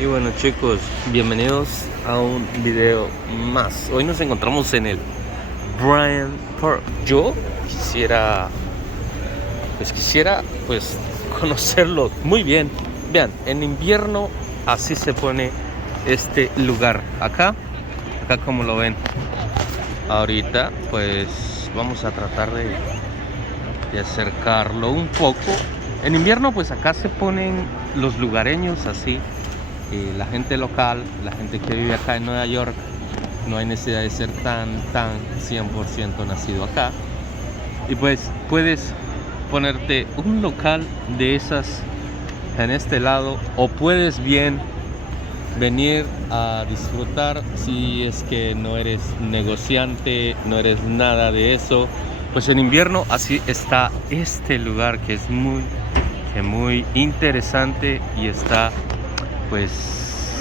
Y bueno chicos, bienvenidos a un video más. Hoy nos encontramos en el Bryant Park. Yo quisiera conocerlo muy bien. Vean, en invierno así se pone este lugar. Acá como lo ven. Ahorita pues vamos a tratar de acercarlo un poco. En invierno pues acá se ponen los lugareños así. La gente local, la gente que vive acá en Nueva York, no hay necesidad de ser tan 100% nacido acá. Y pues puedes ponerte un local de esas en este lado, o puedes bien venir a disfrutar si es que no eres negociante, no eres nada de eso. Pues en invierno así está este lugar, que es muy interesante y está pues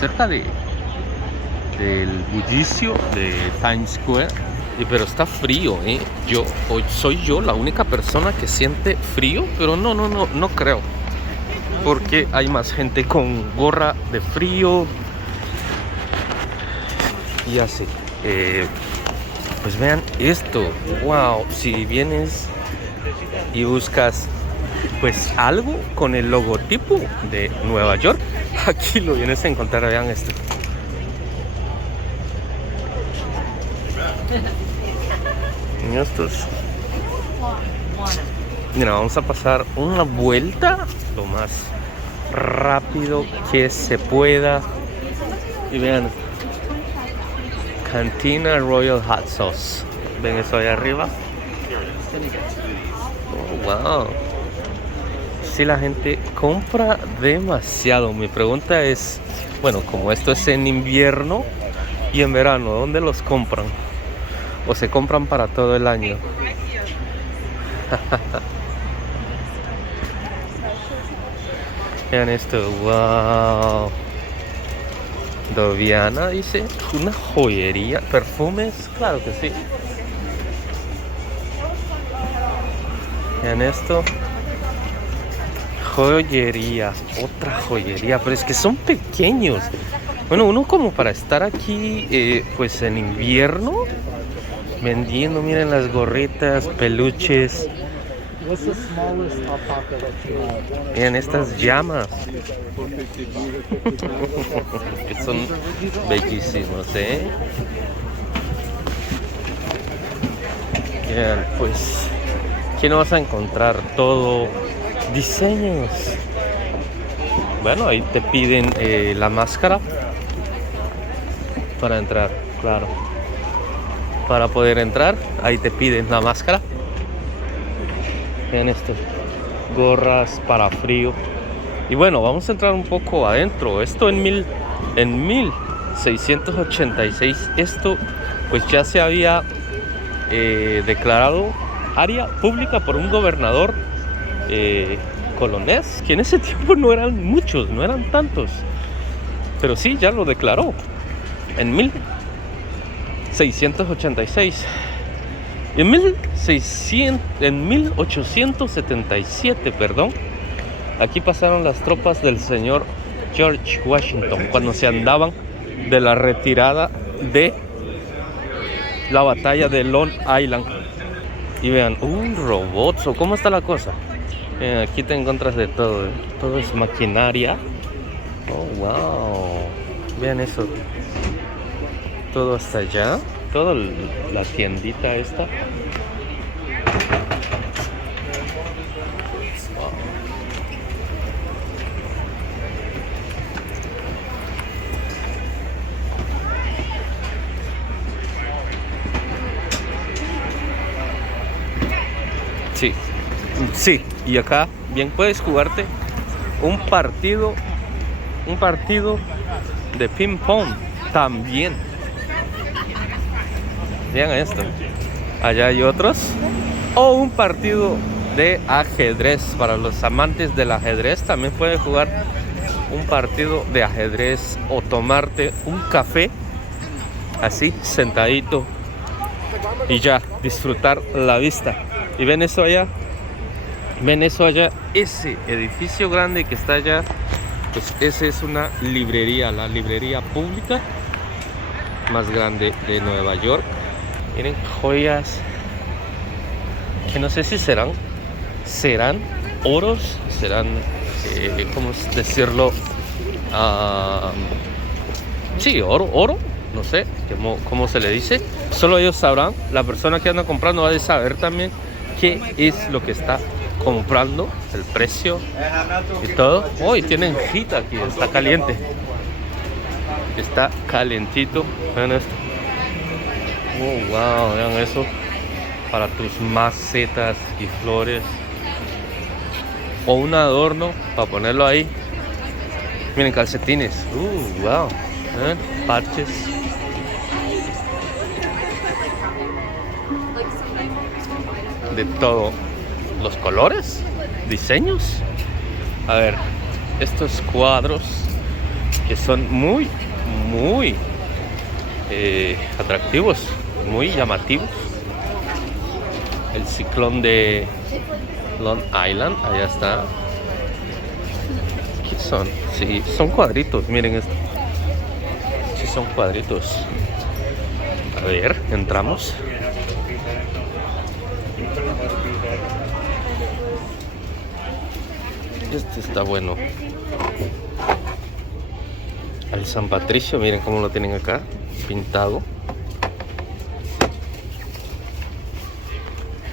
cerca del bullicio de Times Square. Pero está frío, soy yo la única persona que siente frío, pero no creo, porque hay más gente con gorra de frío y así. Pues vean esto, wow. Si vienes y buscas pues algo con el logotipo de Nueva York, aquí lo vienes a encontrar. Vean esto. Y estos. Mira, vamos a pasar una vuelta lo más rápido que se pueda. Y vean, Cantina Royal Hot Sauce. ¿Ven eso ahí arriba? Oh, wow. Sí, la gente compra demasiado. Mi pregunta es, bueno, como esto es en invierno y en verano, ¿dónde los compran? ¿O se compran para todo el año? Vean esto, wow. Doviana dice, una joyería, perfumes, claro que sí. Vean esto. Joyería, otra joyería, pero es que son pequeños. Bueno, uno como para estar aquí, pues en invierno, vendiendo, miren las gorritas, peluches. Miren estas llamas, que son bellísimos, Miren, pues, aquí no vas a encontrar todo. Diseños. Bueno, ahí te piden la máscara para entrar, claro. Para poder entrar, ahí te piden la máscara. Vean esto, gorras para frío. Y bueno, vamos a entrar un poco adentro. Esto en 1686, esto pues ya se había declarado área pública por un gobernador colonés, que en ese tiempo no eran muchos, no eran tantos, pero sí, ya lo declaró en 1686. Y en 1877, aquí pasaron las tropas del señor George Washington, cuando se andaban de la retirada de la batalla de Long Island. Y vean, un robot, ¿cómo está la cosa? Aquí te encuentras de todo, todo es maquinaria. Oh, wow. Vean eso. Todo hasta allá. Toda la tiendita esta. Wow. Sí, y acá bien puedes jugarte un partido de ping pong también. Vean esto. Allá hay otros. O un partido de ajedrez. Para los amantes del ajedrez también puedes jugar un partido de ajedrez o tomarte un café así sentadito y ya disfrutar la vista. Y ven eso allá, ese edificio grande que está allá, pues esa es una librería, la librería pública más grande de Nueva York. Miren, joyas que no sé si serán oros, serán, ¿cómo decirlo? Sí, oro, no sé cómo se le dice. Solo ellos sabrán. La persona que anda comprando va a saber también qué es lo que está comprando, el precio y todo. Y tienen jita aquí, está caliente. Está calentito. Vean esto. Wow, vean eso. Para tus macetas y flores. O un adorno para ponerlo ahí. Miren, calcetines. Wow. Parches. De todo. Los colores, diseños. A ver, estos cuadros que son muy atractivos, muy llamativos. El ciclón de Long Island, allá está. ¿Qué son? Sí, son cuadritos, miren esto. Sí, son cuadritos. A ver, entramos. Este está bueno. El San Patricio, miren cómo lo tienen acá, pintado.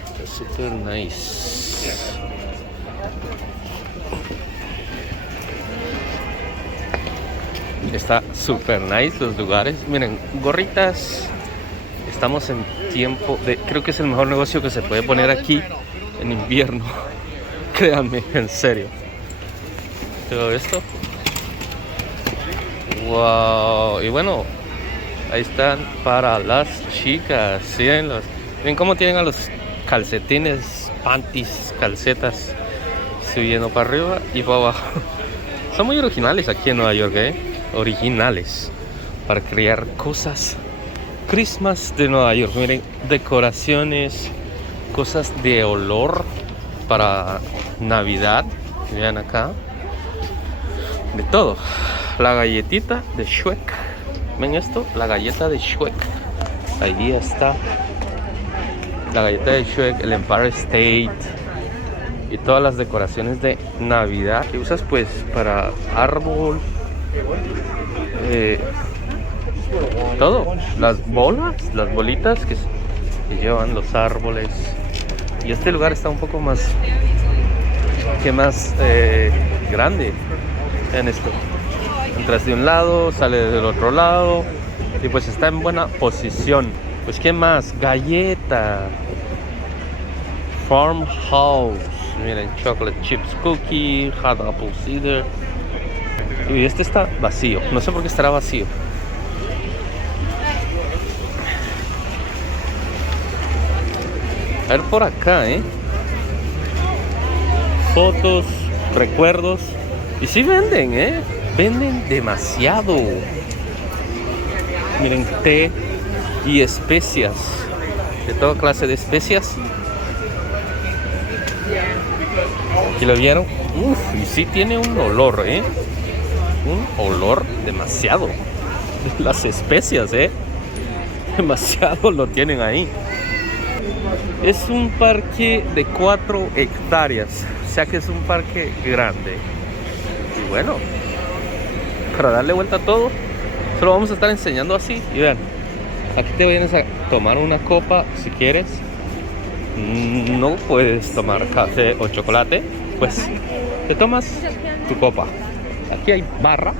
Está super nice. Está super nice los lugares. Miren, gorritas. Estamos en tiempo de... Creo que es el mejor negocio que se puede poner aquí en invierno. Créanme, en serio. Todo esto. Wow. Y bueno, ahí están para las chicas. ¿Sí? Ven cómo tienen a los calcetines, panties, calcetas subiendo para arriba y para abajo. Son muy originales aquí en Nueva York, originales para crear cosas. Christmas de Nueva York. Miren, decoraciones, cosas de olor para Navidad. Vean acá. De todo. La galletita de Shrek. ¿Ven esto? La galleta de Shrek. Ahí está. La galleta de Shrek, el Empire State. Y todas las decoraciones de Navidad. Que usas pues para árbol. Todo. Las bolas, las bolitas que llevan los árboles. Y este lugar está un poco más grande. Vean esto. Entras de un lado, sale del otro lado. Y pues está en buena posición. Pues ¿qué más? Galleta. Farmhouse. Miren, chocolate chips cookie, hot apple cider. Y este está vacío. No sé por qué estará vacío. A ver por acá, fotos, recuerdos. Y sí venden, venden demasiado. Miren, té y especias. De toda clase de especias. ¿Aquí lo vieron? Y sí tiene un olor, un olor demasiado. Las especias, demasiado lo tienen ahí. Es un parque de 4 hectáreas, o sea que es un parque grande. Y bueno, para darle vuelta a todo, solo vamos a estar enseñando así. Y vean, aquí te vienes a tomar una copa si quieres. No puedes tomar café o chocolate, pues te tomas tu copa. Aquí hay barra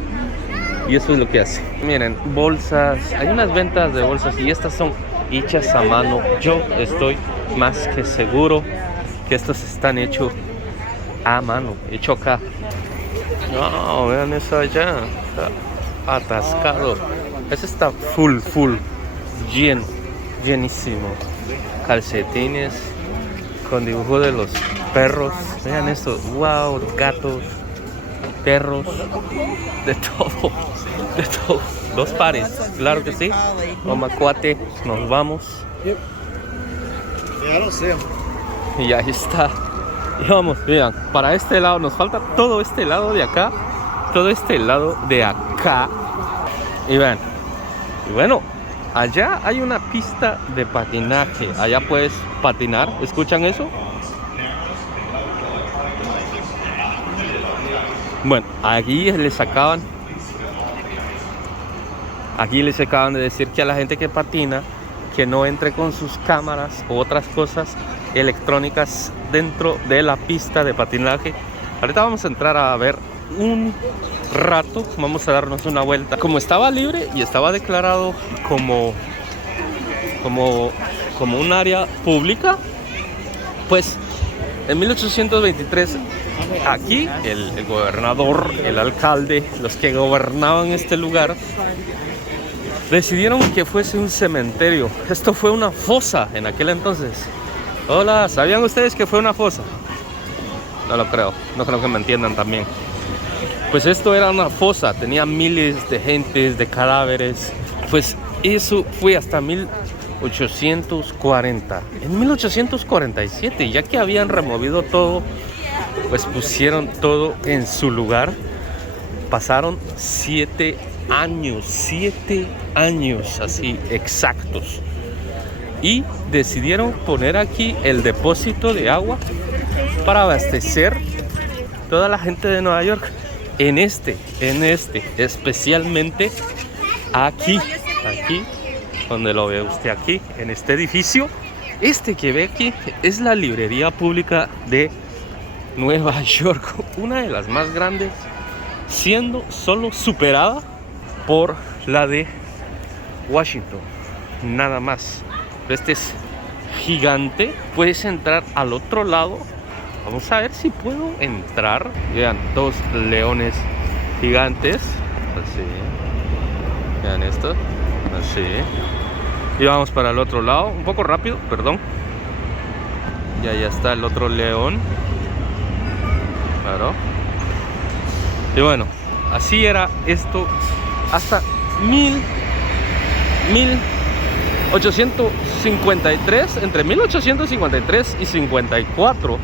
y eso es lo que hace. Miren, bolsas, hay unas ventas de bolsas y estas son hechas a mano. Yo estoy más que seguro que estos están hechos a mano, hecho acá. No, vean eso allá, está atascado. Ese está full, llenísimo. Calcetines con dibujo de los perros. Vean esto, wow, gatos, perros, de todo. 2 pares, claro que sí. Omacuate, nos vamos. Ya lo sé. Y ahí está. Y vamos, vean, para este lado nos falta todo este lado de acá, todo este lado de acá. Y vean, y bueno, allá hay una pista de patinaje. Allá puedes patinar. ¿Escuchan eso? Bueno, aquí les acaban de decir que a la gente que patina, que no entre con sus cámaras u otras cosas electrónicas dentro de la pista de patinaje. Ahorita vamos a entrar a ver un rato, vamos a darnos una vuelta. Como estaba libre y estaba declarado como un área pública, pues en 1823 aquí el gobernador, el alcalde, los que gobernaban este lugar decidieron que fuese un cementerio. Esto fue una fosa en aquel entonces. Hola, ¿sabían ustedes que fue una fosa? No lo creo, no creo que me entiendan también. Pues esto era una fosa, tenía miles de gentes, de cadáveres. Pues eso fue hasta 1840. En 1847, ya que habían removido todo, pues pusieron todo en su lugar. Pasaron 7 años así exactos, y decidieron poner aquí el depósito de agua para abastecer toda la gente de Nueva York en este, especialmente aquí donde lo ve usted, aquí en este edificio. Este que ve aquí es la librería pública de Nueva York, una de las más grandes, siendo solo superada por la de Washington, nada más. Este es gigante. Puedes entrar al otro lado. Vamos a ver si puedo entrar. Vean, 2 leones gigantes, así. Vean esto, así. Y vamos para el otro lado, un poco rápido, perdón. Y ahí está el otro león, claro. Y bueno, así era esto hasta 1853, entre 1853 y 54.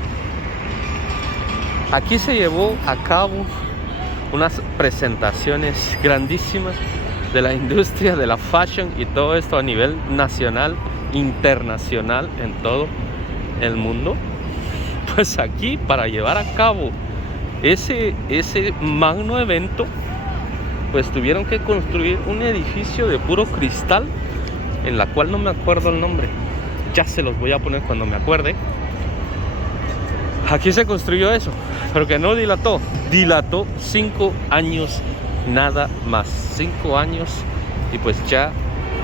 Aquí se llevó a cabo unas presentaciones grandísimas de la industria de la fashion y todo esto a nivel nacional, internacional, en todo el mundo. Pues aquí, para llevar a cabo ese magno evento, pues tuvieron que construir un edificio de puro cristal, en la cual no me acuerdo el nombre. Ya se los voy a poner cuando me acuerde. Aquí se construyó eso, pero que no dilató. Dilató 5 años nada más. 5 años, y pues ya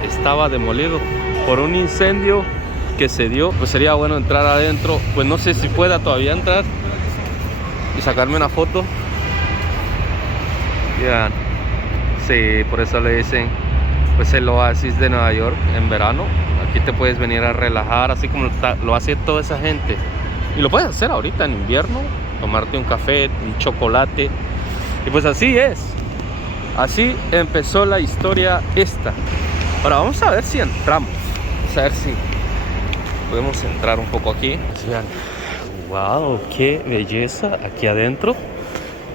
estaba demolido por un incendio que se dio. Pues sería bueno entrar adentro. Pues no sé si pueda todavía entrar y sacarme una foto. Ya. Sí, por eso le dicen pues el oasis de Nueva York en verano. Aquí te puedes venir a relajar, así como lo hace toda esa gente. Y lo puedes hacer ahorita en invierno, tomarte un café, un chocolate. Y pues así es. Así empezó la historia esta. Ahora vamos a ver si entramos. Vamos a ver si podemos entrar un poco aquí. Pues vean. Wow, qué belleza aquí adentro.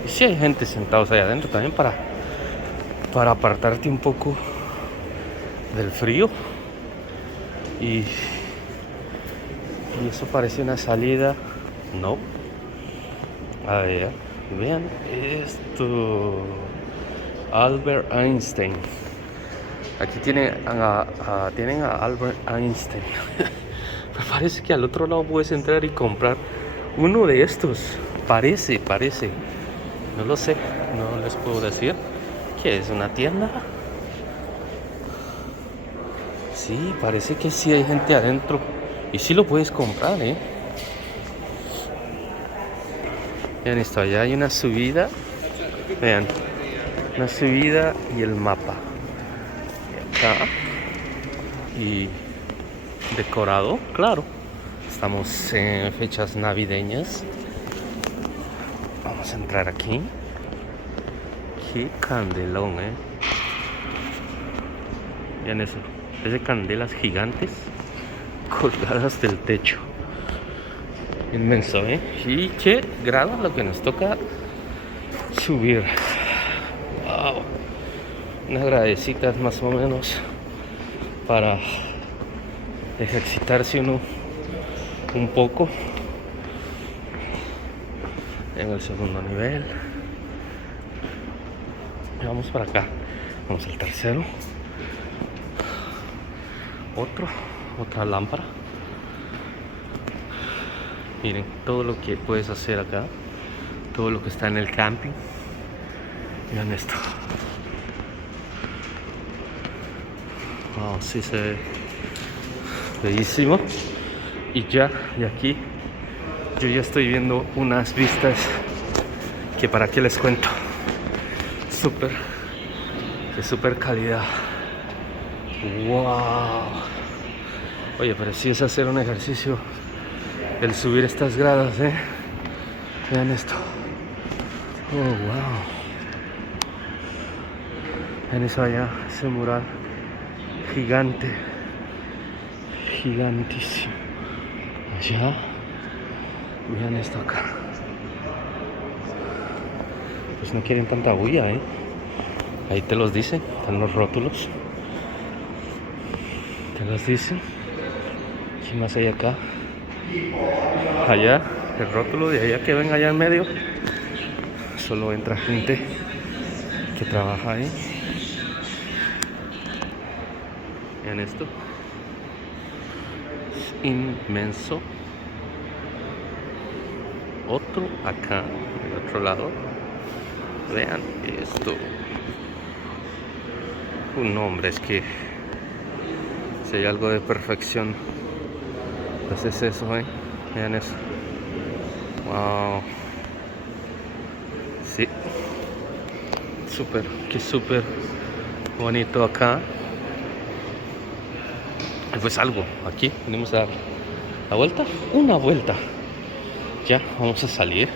Y si hay gente sentados ahí adentro también para apartarte un poco del frío. Y eso parece una salida. No. A ver, vean esto. Albert Einstein. Aquí tienen a Albert Einstein. Me parece que al otro lado puedes entrar y comprar uno de estos. Parece. No lo sé, no les puedo decir. ¿Qué es? ¿Una tienda? Sí, parece que sí hay gente adentro. Y sí lo puedes comprar, Vean esto, allá hay una subida. Vean, una subida y el mapa. Y acá. Y decorado, claro. Estamos en fechas navideñas. Vamos a entrar aquí. Qué candelón, Vean eso. Es de candelas gigantes colgadas del techo. Inmenso, Y qué grado lo que nos toca subir. unas gradecitas más o menos para ejercitarse uno un poco en el segundo nivel. Y vamos para acá, vamos al tercero. Otra lámpara. Miren todo lo que puedes hacer acá, todo lo que está en el camping. Miren esto. Wow, sí se ve bellísimo. Y ya de aquí yo ya estoy viendo unas vistas que para qué les cuento. Súper calidad. Wow. Oye, pero sí es hacer un ejercicio el subir estas gradas, Vean esto. Oh, wow. Vean eso allá, ese mural gigante, gigantísimo. Allá, vean esto acá. Pues no quieren tanta bulla, Ahí te los dicen, están los rótulos. Te los dicen. ¿Qué más hay acá? Allá, el rótulo de allá que ven allá en medio. Solo entra gente que trabaja ahí. Vean esto. Es inmenso. Otro acá, del otro lado. Vean esto. Un hombre, es que si hay algo de perfección, pues es eso, Vean eso. Wow. Sí. Súper bonito acá. Y pues algo, aquí venimos a dar la vuelta, una vuelta. Ya, vamos a salir.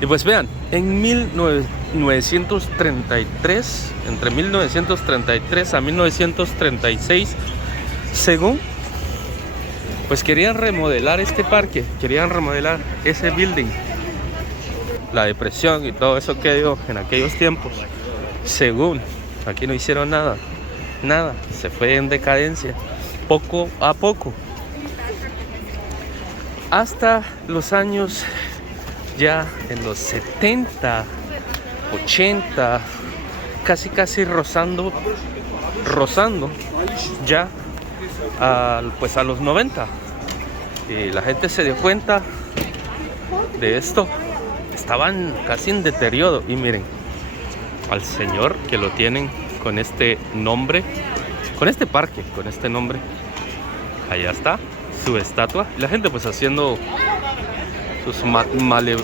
Y pues vean, en 1933, entre 1933 a 1936, según, pues querían remodelar este parque, querían remodelar ese building. La depresión y todo eso que dio en aquellos tiempos, según, aquí no hicieron nada, se fue en decadencia, poco a poco. Hasta los años ya en los 70, 80, casi rozando ya pues a los 90. Y la gente se dio cuenta de esto. Estaban casi en deterioro. Y miren, al señor que lo tienen con este nombre, con este parque, con este nombre, allá está su estatua. Y la gente pues haciendo sus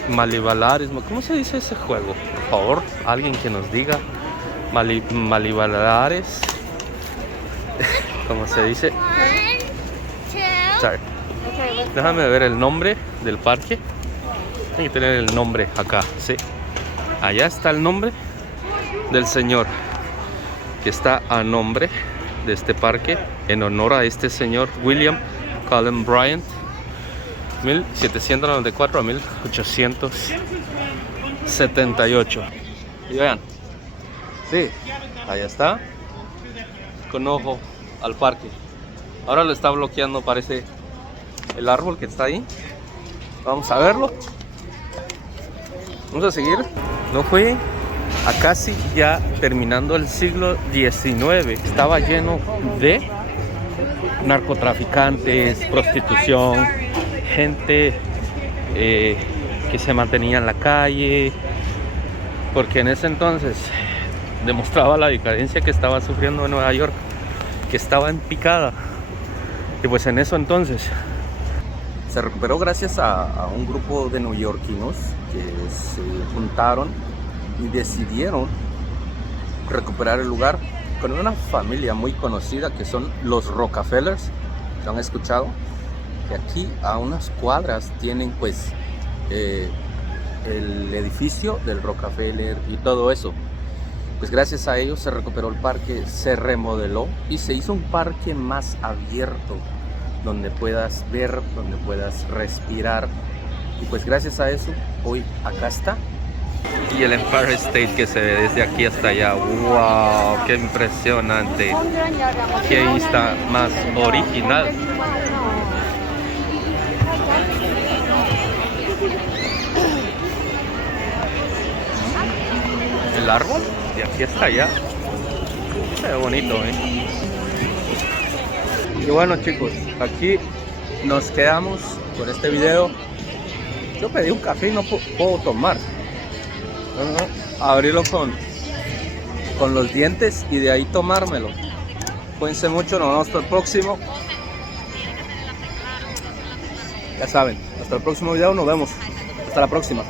malibalares. ¿Cómo se dice ese juego? Por favor, alguien que nos diga. Malibalares. ¿Cómo se dice? Sorry. Déjame ver el nombre del parque. Hay que tener el nombre acá, sí. Allá está el nombre del señor que está a nombre de este parque en honor a este señor William Cullen Bryant, 1794 a 1878. Y vean, sí, allá está, con ojo al parque. Ahora lo está bloqueando, parece, el árbol que está ahí. Vamos a verlo. Vamos a seguir. No fui a casi ya terminando el siglo XIX. Estaba lleno de narcotraficantes, prostitución, gente que se mantenía en la calle, porque en ese entonces demostraba la decadencia que estaba sufriendo Nueva York, que estaba en picada. Y pues en eso entonces se recuperó gracias a un grupo de neoyorquinos que se juntaron y decidieron recuperar el lugar con una familia muy conocida que son los Rockefellers. ¿Lo han escuchado? Que aquí a unas cuadras tienen pues el edificio del Rockefeller y todo eso. Pues gracias a ellos se recuperó el parque, se remodeló y se hizo un parque más abierto, donde puedas ver, donde puedas respirar. Y pues gracias a eso, hoy acá está. Y el Empire State que se ve desde aquí hasta allá. ¡Wow! ¡Qué impresionante! ¡Qué vista más original! El árbol de aquí hasta allá. Se ve bonito, ¿eh? Y bueno, chicos, aquí nos quedamos con este video. Yo pedí un café y no puedo tomar. Abrirlo con los dientes y de ahí tomármelo. Cuídense mucho, nos vemos hasta el próximo. Ya saben, hasta el próximo video, nos vemos. Hasta la próxima.